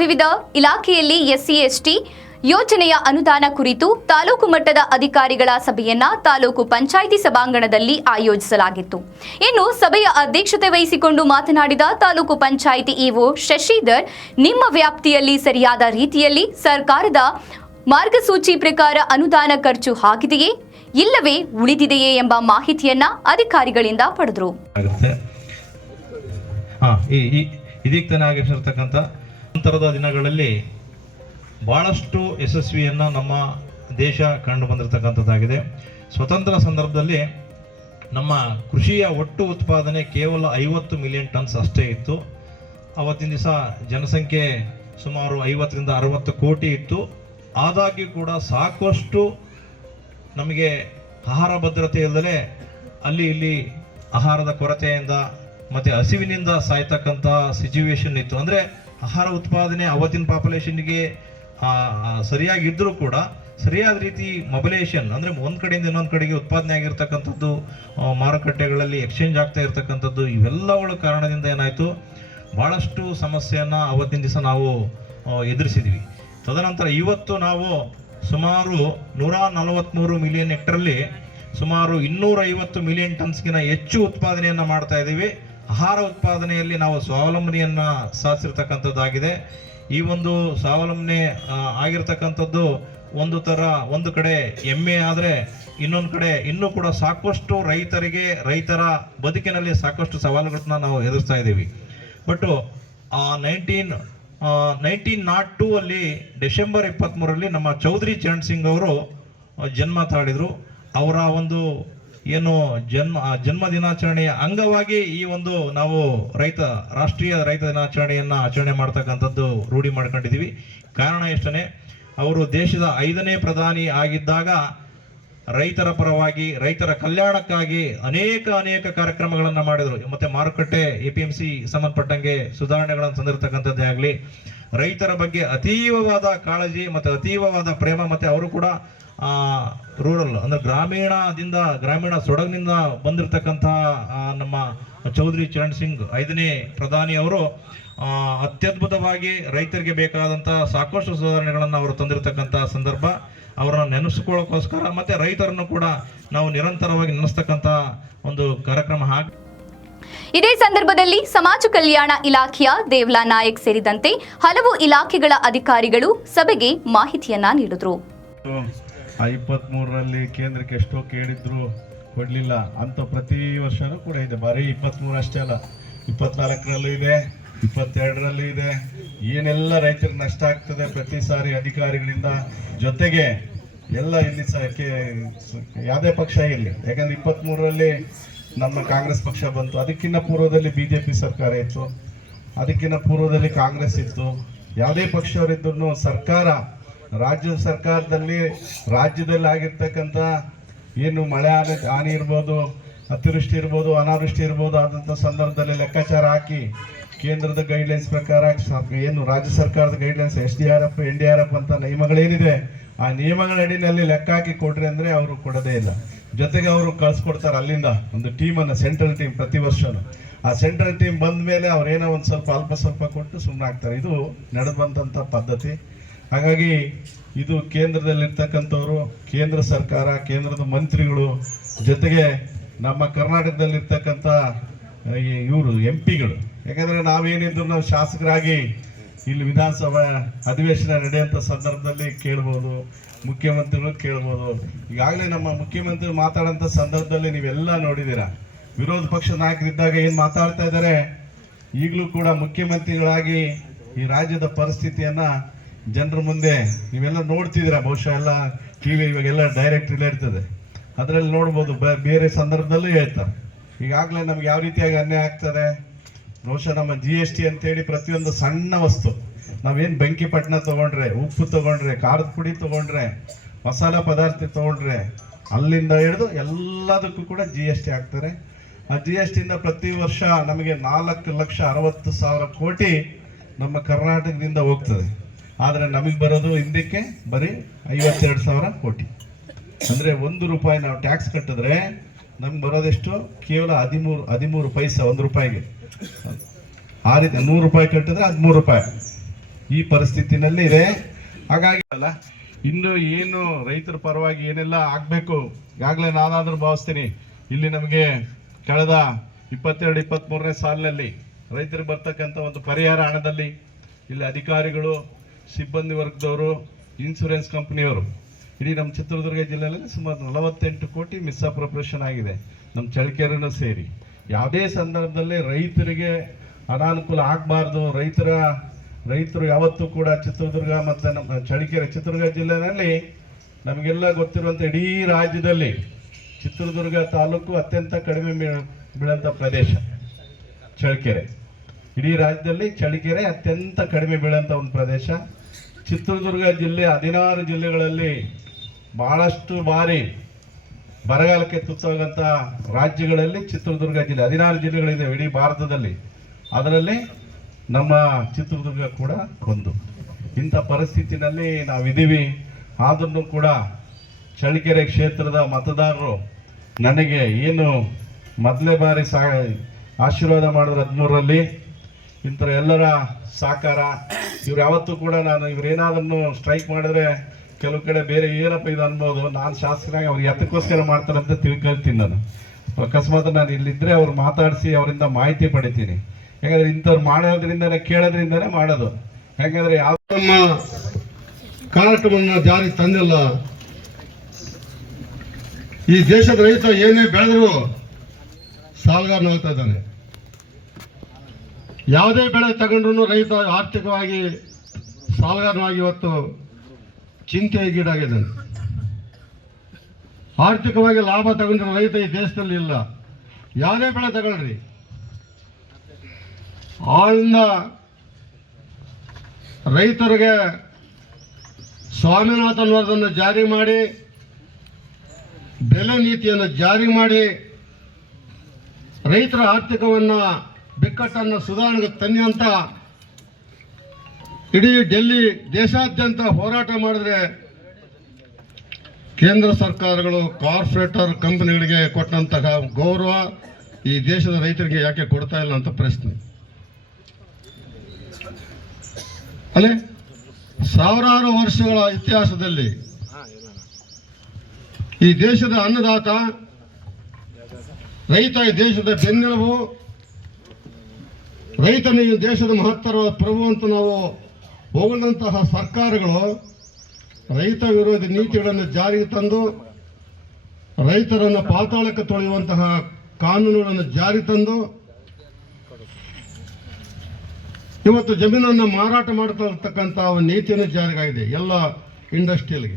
ವಿವಿಧ ಇಲಾಖೆಯಲ್ಲಿ SC, ST ಯೋಜನೆಯ ಅನುದಾನ ಕುರಿತು ತಾಲೂಕು ಮಟ್ಟದ ಅಧಿಕಾರಿಗಳ ಸಭೆಯನ್ನ ತಾಲೂಕು ಪಂಚಾಯಿತಿ ಸಭಾಂಗಣದಲ್ಲಿ ಆಯೋಜಿಸಲಾಗಿತ್ತು. ಇನ್ನು ಸಭೆಯ ಅಧ್ಯಕ್ಷತೆ ವಹಿಸಿಕೊಂಡು ಮಾತನಾಡಿದ ತಾಲೂಕು ಪಂಚಾಯಿತಿ ಇಒ ಶಶಿಧರ್, ನಿಮ್ಮ ವ್ಯಾಪ್ತಿಯಲ್ಲಿ ಸರಿಯಾದ ರೀತಿಯಲ್ಲಿ ಸರ್ಕಾರದ ಮಾರ್ಗಸೂಚಿ ಪ್ರಕಾರ ಅನುದಾನ ಖರ್ಚು ಹಾಕಿದೆಯೇ ಇಲ್ಲವೇ ಉಳಿದಿದೆಯೇ ಎಂಬ ಮಾಹಿತಿಯನ್ನ ಅಧಿಕಾರಿಗಳಿಂದ ಪಡೆದರು. ನಂತರದ ದಿನಗಳಲ್ಲಿ ಭಾಳಷ್ಟು ಯಶಸ್ವಿಯನ್ನು ನಮ್ಮ ದೇಶ ಕಂಡು ಬಂದಿರತಕ್ಕಂಥದ್ದಾಗಿದೆ. ಸ್ವತಂತ್ರ ಸಂದರ್ಭದಲ್ಲಿ ನಮ್ಮ ಕೃಷಿಯ ಒಟ್ಟು ಉತ್ಪಾದನೆ ಕೇವಲ ಐವತ್ತು ಮಿಲಿಯನ್ ಟನ್ಸ್ ಅಷ್ಟೇ ಇತ್ತು. ಅವತ್ತಿನ ದಿವಸ ಜನಸಂಖ್ಯೆ ಸುಮಾರು ಐವತ್ತರಿಂದ ಅರವತ್ತು ಕೋಟಿ ಇತ್ತು. ಆದಾಗ್ಯೂ ಕೂಡ ಸಾಕಷ್ಟು ನಮಗೆ ಆಹಾರ ಭದ್ರತೆ ಇಲ್ಲದೆ ಅಲ್ಲಿ ಇಲ್ಲಿ ಆಹಾರದ ಕೊರತೆಯಿಂದ ಮತ್ತು ಹಸಿವಿನಿಂದ ಸಾಯ್ತಕ್ಕಂಥ ಸಿಚುವೇಶನ್ ಇತ್ತು. ಅಂದರೆ ಆಹಾರ ಉತ್ಪಾದನೆ ಅವತ್ತಿನ ಪಾಪ್ಯುಲೇಷನ್ಗೆ ಸರಿಯಾಗಿ ಇದ್ದರೂ ಕೂಡ ಸರಿಯಾದ ರೀತಿ ಮೊಬಿಲೇಷನ್ ಅಂದರೆ ಒಂದು ಕಡೆಯಿಂದ ಇನ್ನೊಂದು ಕಡೆಗೆ ಉತ್ಪಾದನೆ ಆಗಿರ್ತಕ್ಕಂಥದ್ದು ಮಾರುಕಟ್ಟೆಗಳಲ್ಲಿ ಎಕ್ಸ್ಚೇಂಜ್ ಆಗ್ತಾ ಇರ್ತಕ್ಕಂಥದ್ದು, ಇವೆಲ್ಲವುಗಳ ಕಾರಣದಿಂದ ಏನಾಯಿತು? ಭಾಳಷ್ಟು ಸಮಸ್ಯೆಯನ್ನು ಅವತ್ತಿನ ದಿವಸ ನಾವು ಎದುರಿಸಿದ್ವಿ. ತದನಂತರ ಇವತ್ತು ನಾವು ಸುಮಾರು ನೂರ ನಲವತ್ತ್ಮೂರು ಮಿಲಿಯನ್ ಹೆಕ್ಟರ್ಲಿ ಸುಮಾರು ಇನ್ನೂರೈವತ್ತು ಮಿಲಿಯನ್ ಟನ್ಸ್ಗಿನ ಹೆಚ್ಚು ಉತ್ಪಾದನೆಯನ್ನು ಮಾಡ್ತಾ ಇದ್ದೀವಿ. ಆಹಾರ ಉತ್ಪಾದನೆಯಲ್ಲಿ ನಾವು ಸ್ವಾವಲಂಬನೆಯನ್ನು ಸಾಧಿಸಿರ್ತಕ್ಕಂಥದ್ದಾಗಿದೆ. ಈ ಒಂದು ಸ್ವಾವಲಂಬನೆ ಆ, ಆಗಿರ್ತಕ್ಕಂಥದ್ದು ಒಂದು ಥರ ಒಂದು ಕಡೆ ಹೆಮ್ಮೆ ಆದರೆ ಇನ್ನೊಂದು ಕಡೆ ಇನ್ನೂ ಕೂಡ ಸಾಕಷ್ಟು ರೈತರಿಗೆ ರೈತರ ಬದುಕಿನಲ್ಲಿ ಸಾಕಷ್ಟು ಸವಾಲುಗಳನ್ನ ನಾವು ಎದುರಿಸ್ತಾ ಇದ್ದೀವಿ. But nineteen nineteen nought two ಅಲ್ಲಿ ಡಿಸೆಂಬರ್ ಇಪ್ಪತ್ತ್ಮೂರರಲ್ಲಿ ನಮ್ಮ ಚೌಧರಿ ಚರಣ್ ಸಿಂಗ್ ಅವರು ಆ, ಜನ್ಮ ತಾಳಿದ್ರು. ಅವರ ಒಂದು ಏನು ಜನ್ಮ ಜನ್ಮ ದಿನಾಚರಣೆಯ ಅಂಗವಾಗಿ ಈ ಒಂದು ನಾವು ರೈತ, ರಾಷ್ಟ್ರೀಯ ರೈತ ದಿನಾಚರಣೆಯನ್ನು ಆಚರಣೆ ಮಾಡ್ತಕ್ಕಂಥದ್ದು ರೂಢಿ ಮಾಡ್ಕೊಂಡಿದ್ದೀವಿ. ಕಾರಣ ಎಷ್ಟನೇ, ಅವರು ದೇಶದ ಐದನೇ ಪ್ರಧಾನಿ ಆಗಿದ್ದಾಗ ರೈತರ ಪರವಾಗಿ, ರೈತರ ಕಲ್ಯಾಣಕ್ಕಾಗಿ ಅನೇಕ ಅನೇಕ ಕಾರ್ಯಕ್ರಮಗಳನ್ನು ಮಾಡಿದರು. ಮತ್ತೆ ಮಾರುಕಟ್ಟೆ, ಎ ಪಿ ಎಂ ಸಿ ಸಂಬಂಧಪಟ್ಟಂಗೆ ಸುಧಾರಣೆಗಳನ್ನು ತಂದಿರತಕ್ಕಂಥದ್ದೇ ಆಗಲಿ. ರೈತರ ಬಗ್ಗೆ ಅತೀವವಾದ ಕಾಳಜಿ ಮತ್ತು ಅತೀವವಾದ ಪ್ರೇಮ ಮತ್ತೆ ಅವರು ಕೂಡ ರೂರಲ್ ಅಂದ್ರೆ ಗ್ರಾಮೀಣದಿಂದ, ಗ್ರಾಮೀಣ ಸೊಡಗಿನಿಂದ ಬಂದಿರತಕ್ಕಂತಹ ನಮ್ಮ ಚೌಧರಿ ಚರಣ್ ಸಿಂಗ್ ಐದನೇ ಪ್ರಧಾನಿ ಅವರು ಅತ್ಯದ್ಭುತವಾಗಿ ರೈತರಿಗೆ ಬೇಕಾದಂಥ ಸಾಕಷ್ಟು ಸುಧಾರಣೆಗಳನ್ನು ಅವರು ತಂದಿರತಕ್ಕಂಥ ಸಂದರ್ಭ. ಅವರನ್ನ ನೆನೆಸ್ಕೊಳ್ಳೋಕ್ಕೋಸ್ಕರ ಮತ್ತೆ ರೈತರನ್ನು ಕೂಡ ನಾವು ನಿರಂತರವಾಗಿ ನೆನೆಸ್ತಕ್ಕಂಥ ಒಂದು ಕಾರ್ಯಕ್ರಮ ಹಾಕಿ ಇದೇ ಸಂದರ್ಭದಲ್ಲಿ ಸಮಾಜ ಕಲ್ಯಾಣ ಇಲಾಖೆಯ ದೇವ್ಲಾ ನಾಯಕ್ ಸೇರಿದಂತೆ ಹಲವು ಇಲಾಖೆಗಳ ಅಧಿಕಾರಿಗಳು ಸಭೆಗೆ ಮಾಹಿತಿಯನ್ನ ನೀಡಿದ್ರು. ಇಪ್ಪತ್ತ್ ಮೂರರಲ್ಲಿ ಕೇಂದ್ರಕ್ಕೆ ಎಷ್ಟೋ ಕೇಳಿದ್ರು ಕೊಡಲಿಲ್ಲ. ಅಂತ ಪ್ರತಿ ವರ್ಷನೂ ಕೂಡ ಇದೆ. ಬರೀ ಇಪ್ಪತ್ತ್ಮೂರು ಅಷ್ಟೇ ಅಲ್ಲ ಇಪ್ಪತ್ನಾಲ್ಕರಲ್ಲೂ ಇದೆ. ಇಪ್ಪತ್ತೆರಡರಲ್ಲೂ ಇದೆ. ಏನೆಲ್ಲ ರೈತರಿಗೆ ನಷ್ಟ ಆಗ್ತದೆ ಪ್ರತಿ ಸಾರಿ ಅಧಿಕಾರಿಗಳಿಂದ? ಜೊತೆಗೆ ಎಲ್ಲ ಇಲ್ಲಿ ಯಾವುದೇ ಪಕ್ಷ ಇರಲಿ. ಯಾಕಂದ್ರೆ ಇಪ್ಪತ್ತ್ಮೂರರಲ್ಲಿ ನಮ್ಮ ಕಾಂಗ್ರೆಸ್ ಪಕ್ಷ ಬಂತು. ಅದಕ್ಕಿಂತ ಪೂರ್ವದಲ್ಲಿ ಬಿ ಜೆ ಪಿ ಸರ್ಕಾರ ಇತ್ತು. ಅದಕ್ಕಿಂತ ಪೂರ್ವದಲ್ಲಿ ಕಾಂಗ್ರೆಸ್ ಇತ್ತು. ಯಾವುದೇ ಪಕ್ಷವರಿದ್ರು ಸರ್ಕಾರ ರಾಜ್ಯ ಸರ್ಕಾರದಲ್ಲಿ, ರಾಜ್ಯದಲ್ಲಿ ಆಗಿರ್ತಕ್ಕಂಥ ಏನು ಮಳೆ ಆನೆ ಹಾನಿ ಇರ್ಬೋದು, ಅತಿವೃಷ್ಟಿ ಇರ್ಬೋದು, ಅನಾವೃಷ್ಟಿ ಇರ್ಬೋದು, ಆದಂಥ ಸಂದರ್ಭದಲ್ಲಿ ಲೆಕ್ಕಾಚಾರ ಹಾಕಿ ಕೇಂದ್ರದ ಗೈಡ್ಲೈನ್ಸ್ ಪ್ರಕಾರ ಏನು ರಾಜ್ಯ ಸರ್ಕಾರದ guidelines S D R F, N D R F ಅಂತ ನಿಯಮಗಳೇನಿದೆ, ಆ ನಿಯಮಗಳ ಅಡಿನಲ್ಲಿ ಲೆಕ್ಕ ಹಾಕಿ ಕೊಡ್ರಿ ಅಂದರೆ ಅವರು ಕೊಡೋದೇ ಇಲ್ಲ. ಜೊತೆಗೆ ಅವರು ಕಳ್ಸ್ಕೊಡ್ತಾರೆ ಅಲ್ಲಿಂದ ಒಂದು ಟೀಮನ್ನು ಸೆಂಟ್ರಲ್ ಟೀಮ್ ಪ್ರತಿ ವರ್ಷನೂ. ಆ ಸೆಂಟ್ರಲ್ ಟೀಮ್ ಬಂದ ಮೇಲೆ ಅವ್ರೇನೋ ಒಂದು ಸ್ವಲ್ಪ ಅಲ್ಪ ಸ್ವಲ್ಪ ಕೊಟ್ಟು ಸುಮ್ಮನೆ ಆಗ್ತಾರೆ. ಇದು ನಡೆದು ಬಂದಂಥ ಪದ್ಧತಿ. ಹಾಗಾಗಿ ಇದು ಕೇಂದ್ರದಲ್ಲಿರ್ತಕ್ಕಂಥವ್ರು, ಕೇಂದ್ರ ಸರ್ಕಾರ, ಕೇಂದ್ರದ ಮಂತ್ರಿಗಳು, ಜೊತೆಗೆ ನಮ್ಮ ಕರ್ನಾಟಕದಲ್ಲಿರ್ತಕ್ಕಂಥ ಇವರು, ಎಂ ಪಿಗಳು ಯಾಕಂದರೆ ನಾವೇನಿದ್ರು ನಾವು ಶಾಸಕರಾಗಿ ಇಲ್ಲಿ ವಿಧಾನಸಭಾ ಅಧಿವೇಶನ ನಡೆಯುವಂಥ ಸಂದರ್ಭದಲ್ಲಿ ಕೇಳ್ಬೋದು, ಮುಖ್ಯಮಂತ್ರಿಗಳು ಕೇಳ್ಬೋದು. ಈಗಾಗಲೇ ನಮ್ಮ ಮುಖ್ಯಮಂತ್ರಿ ಮಾತಾಡೋಂಥ ಸಂದರ್ಭದಲ್ಲಿ ನೀವೆಲ್ಲ ನೋಡಿದ್ದೀರಾ? ವಿರೋಧ ಪಕ್ಷ ನಾಯಕರಿದ್ದಾಗ ಏನು ಮಾತಾಡ್ತಾ ಇದ್ದಾರೆ? ಈಗಲೂ ಕೂಡ ಮುಖ್ಯಮಂತ್ರಿಗಳಾಗಿ ಈ ರಾಜ್ಯದ ಪರಿಸ್ಥಿತಿಯನ್ನ ಜನರ ಮುಂದೆ ನೀವೆಲ್ಲ ನೋಡ್ತಿದ್ದೀರಾ? ಬಹುಶಃ ಎಲ್ಲ ಟಿ ವಿ ಇವಾಗೆಲ್ಲ ಡೈರೆಕ್ಟ್ ಇಲ್ಲೇ ಇರ್ತದೆ. ಅದರಲ್ಲಿ ನೋಡ್ಬೋದು ಬೇರೆ ಸಂದರ್ಭದಲ್ಲೂ ಹೇಳ್ತಾರೆ. ಈಗಾಗಲೇ ನಮ್ಗೆ ಯಾವ ರೀತಿಯಾಗಿ ಅನ್ಯಾಯ ಆಗ್ತದೆ? ಬಹುಶಃ ನಮ್ಮ ಜಿ ಎಸ್ ಟಿ ಅಂತೇಳಿ ಪ್ರತಿಯೊಂದು ಸಣ್ಣ ವಸ್ತು. ನಾವೇನು ಬೆಂಕಿಪಟ್ಟಣ ತಗೊಂಡ್ರೆ, ಉಪ್ಪು ತಗೊಂಡ್ರೆ, ಖಾರದ ಪುಡಿ ತಗೊಂಡ್ರೆ, ಮಸಾಲ ಪದಾರ್ಥ ತಗೊಂಡ್ರೆ, ಅಲ್ಲಿಂದ ಹಿಡಿದು ಎಲ್ಲದಕ್ಕೂ ಕೂಡ ಜಿ ಎಸ್ ಟಿ ಹಾಕ್ತಾರೆ. ಆ ಜಿ ಎಸ್ ಟಿಯಿಂದ ಪ್ರತಿ ವರ್ಷ ನಮಗೆ ನಾಲ್ಕು ಲಕ್ಷ ಅರವತ್ತು ಸಾವಿರ ಕೋಟಿ ನಮ್ಮ ಕರ್ನಾಟಕದಿಂದ ಹೋಗ್ತದೆ. ಆದರೆ ನಮಗೆ ಬರೋದು ಹಿಂದಕ್ಕೆ ಬರೀ ಐವತ್ತೆರಡು ಸಾವಿರ ಕೋಟಿ. ಅಂದರೆ ಒಂದು ರೂಪಾಯಿ ನಾವು ಟ್ಯಾಕ್ಸ್ ಕಟ್ಟಿದ್ರೆ ನಮ್ಗೆ ಬರೋದೆಷ್ಟು? ಕೇವಲ ಹದಿಮೂರು ಹದಿಮೂರು ಪೈಸೆ, ಒಂದು ರೂಪಾಯಿಗೆ. ಆ ರೀತಿ ನೂರು ರೂಪಾಯಿ ಕಟ್ಟಿದ್ರೆ ಹದಿಮೂರು ರೂಪಾಯಿ. ಈ ಪರಿಸ್ಥಿತಿನಲ್ಲಿ ಇದೆ. ಹಾಗಾಗಿ ಅಲ್ಲ, ಇನ್ನು ಏನು ರೈತರ ಪರವಾಗಿ ಏನೆಲ್ಲ ಆಗಬೇಕು? ಈಗಾಗಲೇ ನಾನಾದರೂ ಭಾವಿಸ್ತೀನಿ. ಇಲ್ಲಿ ನಮಗೆ ಕಳೆದ ಇಪ್ಪತ್ತೆರಡು ಇಪ್ಪತ್ತ್ಮೂರನೇ ಸಾಲಿನಲ್ಲಿ ರೈತರಿಗೆ ಬರ್ತಕ್ಕಂಥ ಒಂದು ಪರಿಹಾರ ಹಣದಲ್ಲಿ ಇಲ್ಲಿ ಅಧಿಕಾರಿಗಳು, ಸಿಬ್ಬಂದಿ ವರ್ಗದವರು ಇನ್ಸೂರೆನ್ಸ್ ಕಂಪ್ನಿಯವರು ಇಡೀ ನಮ್ಮ ಚಿತ್ರದುರ್ಗ ಜಿಲ್ಲೆಯಲ್ಲಿ ಸುಮಾರು ನಲವತ್ತೆಂಟು ಕೋಟಿ ಮಿಸ್ ಅಪ್ರೋಪ್ರೇಷನ್ ಆಗಿದೆ. ನಮ್ಮ ಚಳ್ಳಕೆರೆನೂ ಸೇರಿ. ಯಾವುದೇ ಸಂದರ್ಭದಲ್ಲಿ ರೈತರಿಗೆ ಅನಾನುಕೂಲ ಆಗಬಾರ್ದು. ರೈತರ, ರೈತರು ಯಾವತ್ತೂ ಕೂಡ ಚಿತ್ರದುರ್ಗ ಮತ್ತು ನಮ್ಮ ಚಳ್ಳಕೆರೆ ಚಿತ್ರದುರ್ಗ ಜಿಲ್ಲೆಯಲ್ಲಿ ನಮಗೆಲ್ಲ ಗೊತ್ತಿರುವಂಥ ಇಡೀ ರಾಜ್ಯದಲ್ಲಿ ಚಿತ್ರದುರ್ಗ ತಾಲೂಕು ಅತ್ಯಂತ ಕಡಿಮೆ ಬೀಳ- ಬೀಳಂಥ ಪ್ರದೇಶ. ಚಳ್ಳಕೆರೆ. ಇಡೀ ರಾಜ್ಯದಲ್ಲಿ ಚಳ್ಳಕೆರೆ ಅತ್ಯಂತ ಕಡಿಮೆ ಬೀಳಂಥ ಒಂದು ಪ್ರದೇಶ. ಚಿತ್ರದುರ್ಗ ಜಿಲ್ಲೆ ಹದಿನಾರು ಜಿಲ್ಲೆಗಳಲ್ಲಿ ಬಹಳಷ್ಟು ಬಾರಿ ಬರಗಾಲಕ್ಕೆ ತುತ್ತಾಗಂಥ ರಾಜ್ಯಗಳಲ್ಲಿ ಚಿತ್ರದುರ್ಗ ಜಿಲ್ಲೆ, ಹದಿನಾರು ಜಿಲ್ಲೆಗಳಿದೆ ಇಡೀ ಭಾರತದಲ್ಲಿ. ಅದರಲ್ಲಿ ನಮ್ಮ ಚಿತ್ರದುರ್ಗ ಕೂಡ ಒಂದು. ಇಂಥ ಪರಿಸ್ಥಿತಿನಲ್ಲಿ ನಾವಿದ್ದೀವಿ. ಆದ್ರೂ ಕೂಡ ಚಳ್ಳಕೆರೆ ಕ್ಷೇತ್ರದ ಮತದಾರರು ನನಗೆ ಏನು ಮೊದಲೇ ಬಾರಿ ಸಾ, ಆಶೀರ್ವಾದ ಮಾಡಿದ್ರು ಹದಿಮೂರರಲ್ಲಿ. ಇಂಥ ಎಲ್ಲರ ಸಹಕಾರ. ಇವ್ರು ಯಾವತ್ತೂ ಕೂಡ ನಾನು ಇವರೇನಾದ್ರೂ ಸ್ಟ್ರೈಕ್ ಮಾಡಿದ್ರೆ ಕೆಲವು ಕಡೆ ಬೇರೆ ಏನಪ್ಪ ಇದು ಅನ್ಬೋದು? ನಾನು ಶಾಸಕರಾಗಿ ಅವ್ರು ಎತ್ತಕ್ಕೋಸ್ಕರ ಮಾಡ್ತಾರೆ ಅಂತ ತಿಳ್ಕೊಳ್ತೀನಿ ನಾನು. ಅಕಸ್ಮಾತ್ ನಾನು ಇಲ್ಲಿದ್ದರೆ ಅವ್ರು ಮಾತಾಡಿಸಿ ಅವರಿಂದ ಮಾಹಿತಿ ಪಡಿತೀನಿ. ಯಾಕಂದ್ರೆ ಇಂಥವ್ರು ಮಾಡೋದ್ರಿಂದನೇ, ಕೇಳೋದ್ರಿಂದನೇ ಮಾಡೋದು. ಯಾಕಂದ್ರೆ ಯಾವ ನಮ್ಮ ಕಾರ್ಯಕ್ರಮವನ್ನು ಜಾರಿ ತಂದಿಲ್ಲ. ಈ ದೇಶದ ರೈತ ಏನೇ ಬೆಳೆದ್ರು ಸಾಲಗಾರನಾಗ್ತಾ ಇದ್ದಾನೆ. ಯಾವುದೇ ಬೆಳೆ ತಗೊಂಡ್ರು ರೈತ ಆರ್ಥಿಕವಾಗಿ ಸಾಲಗಾರನಾಗಿ ಇವತ್ತು ಚಿಂತೆಗೀಡಾಗಿದ್ದಾನೆ ಆರ್ಥಿಕವಾಗಿ ಲಾಭ ತಗೊಂಡ್ರೆ ರೈತ ಈ ದೇಶದಲ್ಲಿ ಇಲ್ಲ. ಯಾವುದೇ ಬೆಳೆ ತಗೊಳ್ರಿ. ಆಳಿಂದ ರೈತರಿಗೆ ಸ್ವಾಮಿನಾಥನ್ ವರದನ್ನು ಜಾರಿ ಮಾಡಿ, ಬೆಲೆ ನೀತಿಯನ್ನು ಜಾರಿ ಮಾಡಿ, ರೈತರ ಆರ್ಥಿಕವನ್ನು ಬಿಕ್ಕಟ್ಟನ್ನು ಸುಧಾರಣೆಗೆ ತನ್ನಿ ಅಂತ ಇಡೀ ಡೆಲ್ಲಿ ದೇಶಾದ್ಯಂತ ಹೋರಾಟ ಮಾಡಿದ್ರೆ ಕೇಂದ್ರ ಸರ್ಕಾರಗಳು, ಕಾರ್ಪೊರೇಟರ್ ಕಂಪನಿಗಳಿಗೆ ಕೊಟ್ಟಂತಹ ಗೌರವ ಈ ದೇಶದ ರೈತರಿಗೆ ಯಾಕೆ ಕೊಡ್ತಾ ಇಲ್ಲ ಅಂತ ಪ್ರಶ್ನೆ. ಅಲ್ಲೇ ಸಾವಿರಾರು ವರ್ಷಗಳ ಇತಿಹಾಸದಲ್ಲಿ ಈ ದೇಶದ ಅನ್ನದಾತ, ರೈತ ಈ ದೇಶದ ಬೆನ್ನೆಲುಬು ರೈತನ ಈ ದೇಶದ ಮಹತ್ತರ ಪ್ರಭು ಅಂತ ನಾವು ಹೋಗದಂತಹ ಸರ್ಕಾರಗಳು ರೈತ ವಿರೋಧಿ ನೀತಿಗಳನ್ನು ಜಾರಿಗೆ ತಂದು ರೈತರನ್ನು ಪಾತಾಳಕ್ಕೆ ತೊಳೆಯುವಂತಹ ಕಾನೂನುಗಳನ್ನು ಜಾರಿ ತಂದು ಇವತ್ತು ಜಮೀನನ್ನು ಮಾರಾಟ ಮಾಡ್ತಾ ನೀತಿಯನ್ನು ಜಾರಿಗಾಗಿದೆ ಎಲ್ಲ ಇಂಡಸ್ಟ್ರಿಯಲ್ಗೆ.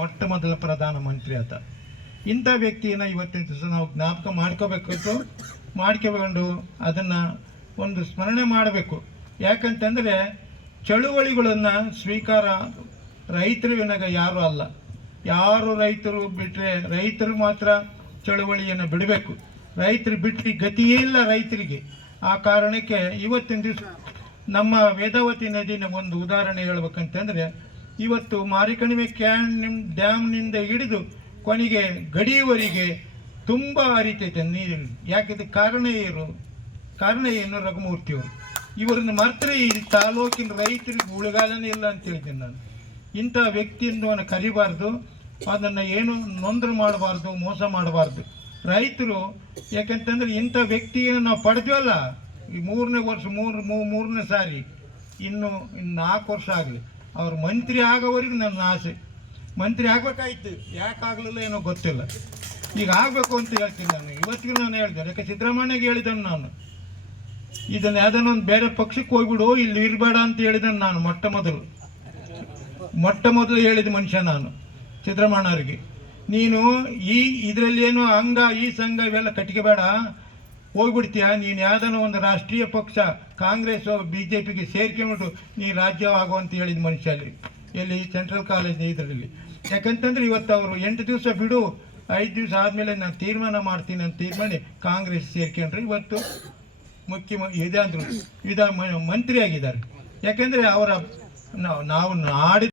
ಮೊಟ್ಟ ಮೊದಲ ಪ್ರಧಾನ ಮಂತ್ರಿ ಆತ ಇಂಥ ವ್ಯಕ್ತಿಯನ್ನು ಇವತ್ತಿನ ದಿವಸ ನಾವು ಜ್ಞಾಪಕ ಮಾಡ್ಕೋಬೇಕು ಮಾಡ್ಕೊಂಡು ಅದನ್ನು ಒಂದು ಸ್ಮರಣೆ ಮಾಡಬೇಕು. ಯಾಕಂತಂದರೆ ಚಳುವಳಿಗಳನ್ನು ಸ್ವೀಕಾರ ರೈತರು ವಿನಗ ಯಾರು ಅಲ್ಲ. ಯಾರು ರೈತರು ಬಿಟ್ಟರೆ ರೈತರು ಮಾತ್ರ ಚಳುವಳಿಯನ್ನು ಬಿಡಬೇಕು. ರೈತರು ಬಿಟ್ಟು ಗತಿಯೇ ಇಲ್ಲ ರೈತರಿಗೆ. ಆ ಕಾರಣಕ್ಕೆ ಇವತ್ತಿನ ದಿವಸ ನಮ್ಮ ವೇದಾವತಿ ನದಿನ ಒಂದು ಉದಾಹರಣೆ ಹೇಳ್ಬೇಕಂತಂದ್ರೆ, ಇವತ್ತು ಮಾರಿಕಣಿವೆ ಕ್ಯಾನ್ ಡ್ಯಾಮ್ನಿಂದ ಹಿಡಿದು ಕೊನೆಗೆ ಗಡಿಯವರೆಗೆ ತುಂಬ ಅರಿತೈತೆ ನೀರಿನ. ಯಾಕಿದೆ ಕಾರಣ ಏನು? ಕಾರಣ ಏನು? ರಘುಮೂರ್ತಿಯವರು. ಇವರನ್ನು ಮರ್ತರೆ ಈ ತಾಲೂಕಿನ ರೈತರಿಗೆ ಉಳಿಗಾಲನೇ ಇಲ್ಲ ಅಂತ ಹೇಳ್ತೀನಿ ನಾನು. ಇಂಥ ವ್ಯಕ್ತಿಯನ್ನು ಕರಿಬಾರ್ದು, ಅದನ್ನು ಏನು ನೊಂದರು ಮಾಡಬಾರ್ದು, ಮೋಸ ಮಾಡಬಾರ್ದು. ರೈತರು, ಯಾಕಂತಂದ್ರೆ ಇಂಥ ವ್ಯಕ್ತಿಯನ್ನು ನಾವು ಪಡೆದ್ವಲ್ಲ ಈ ಮೂರನೇ ವರ್ಷ, ಮೂರು ಮೂರನೇ ಸಾರಿ, ಇನ್ನು ಇನ್ನು ನಾಲ್ಕು ವರ್ಷ ಆಗಲಿ. ಅವ್ರು ಮಂತ್ರಿ ಆಗೋವರೆಗೂ ನನ್ನ ಆಸೆ. ಮಂತ್ರಿ ಆಗ್ಬೇಕಾಯ್ತು, ಯಾಕೆ ಆಗಲಿಲ್ಲ ಏನೋ ಗೊತ್ತಿಲ್ಲ. ಈಗ ಆಗಬೇಕು ಅಂತ ಹೇಳ್ತೀನಿ ನಾನು. ಇವತ್ತಿಗೂ ನಾನು ಹೇಳ್ತೇನೆ ಯಾಕೆ ಸಿದ್ದರಾಮಯ್ಯಗೆ ಹೇಳಿದನು ನಾನು. ಇದನ್ನ ಯಾವ್ದಾನ ಒಂದು ಬೇರೆ ಪಕ್ಷಕ್ಕೆ ಹೋಗ್ಬಿಡು, ಇಲ್ಲಿ ಇರಬೇಡ ಅಂತ ಹೇಳಿದ ನಾನು ಮೊಟ್ಟ ಮೊದಲು. ಮೊಟ್ಟ ಮೊದಲು ಹೇಳಿದ ಮನುಷ್ಯ ನಾನು ಸಿದ್ದರಾಮಣ್ಣವ್ರಿಗೆ ನೀನು ಈ ಇದರಲ್ಲಿ ಏನು ಅಂಗ, ಈ ಸಂಘ ಇವೆಲ್ಲ ಕಟ್ಟಿಗೆ ಬೇಡ. ಹೋಗ್ಬಿಡ್ತೀಯ? ನೀನು ಯಾವ್ದಾನ ಒಂದು ರಾಷ್ಟ್ರೀಯ ಪಕ್ಷ, ಕಾಂಗ್ರೆಸ್ ಬಿ ಜೆ ಪಿಗೆ ನೀ ರಾಜ್ಯ ಆಗು ಅಂತ ಹೇಳಿದ ಮನುಷ್ಯ ಅಲ್ಲಿ, ಎಲ್ಲಿ? ಸೆಂಟ್ರಲ್ ಕಾಲೇಜ್ ಇದರಲ್ಲಿ. ಯಾಕಂತಂದ್ರೆ ಇವತ್ತು ಅವರು ಎಂಟು ದಿವಸ ಬಿಡು, ಐದು ದಿವಸ ಆದಮೇಲೆ ನಾನು ತೀರ್ಮಾನ ಮಾಡ್ತೀನಿ ಅಂತ ತೀರ್ಮಾನ ಕಾಂಗ್ರೆಸ್ ಸೇರ್ಕೊಂಡ್ರೆ ಇವತ್ತು. ಮುಖ್ಯ ಇದೆ ಮಂತ್ರಿ ಆಗಿದ್ದಾರೆ ಯಾಕೆಂದರೆ ಅವರ ನಾವು ನಾವು ನಾಡಿ